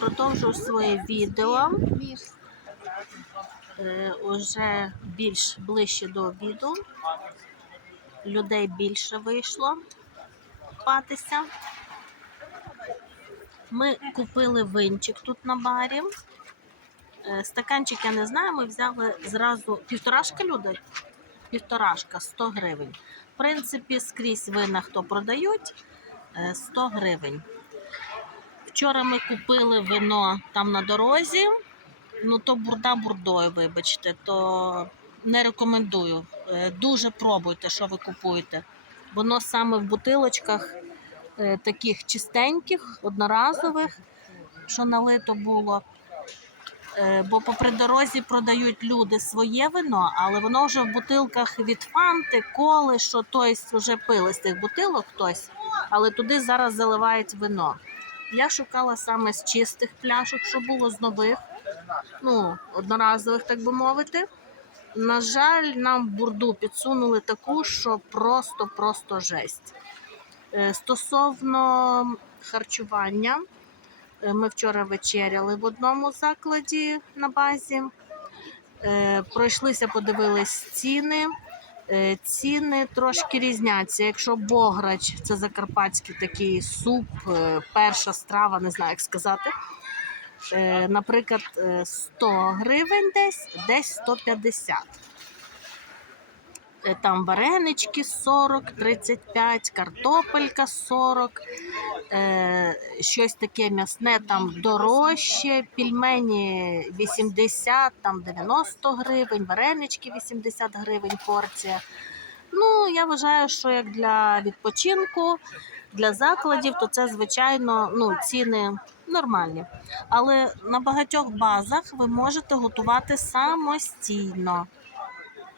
Продовжую своє відео. Е, Уже більш ближче до обіду. Людей більше вийшло купатися. Ми купили винчик тут на барі. Е, Стаканчик я не знаю, ми взяли зразу півторашка люди. Півторашка 100 гривень. В принципі, скрізь вина, хто продають, е, 100 гривень. Вчора ми купили вино там на дорозі. Ну, то бурда бурдою, вибачте, то не рекомендую. Е, Дуже пробуйте, що ви купуєте. Воно саме в бутилочках е, таких чистеньких, одноразових, що налито було. Е, Бо попри дорозі продають люди своє вино, але воно вже в бутилках від фанти, коли, що тобто вже пили з тих бутилок хтось, але туди зараз заливають вино. Я шукала саме з чистих пляшок, що було з нових, ну, одноразових, так би мовити. На жаль, нам бурду підсунули таку, що просто-просто жесть. Е, Стосовно харчування, е, ми вчора вечеряли в одному закладі на базі. Е, Пройшлися, подивились ціни. Е, Ціни трошки різняться. Якщо бограч, це закарпатський такий суп, е, перша страва, не знаю, як сказати. Е, Наприклад, е, 100 гривень десь, десь 150. Е, Там варенички 40, 35, картопелька 40, е, щось таке м'ясне там дорожче, пельмені 80, там 90 гривень, варенички 80 гривень порція. Ну, я вважаю, що як для відпочинку, для закладів, то це, звичайно, ну, ціни нормальні. Але на багатьох базах ви можете готувати самостійно.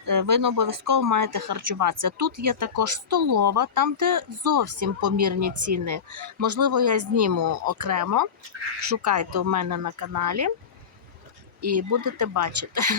Е, Ви не обов'язково маєте харчуватися. Тут є також столова, там де зовсім помірні ціни. Можливо, я зніму окремо. Шукайте у мене на каналі і будете бачити.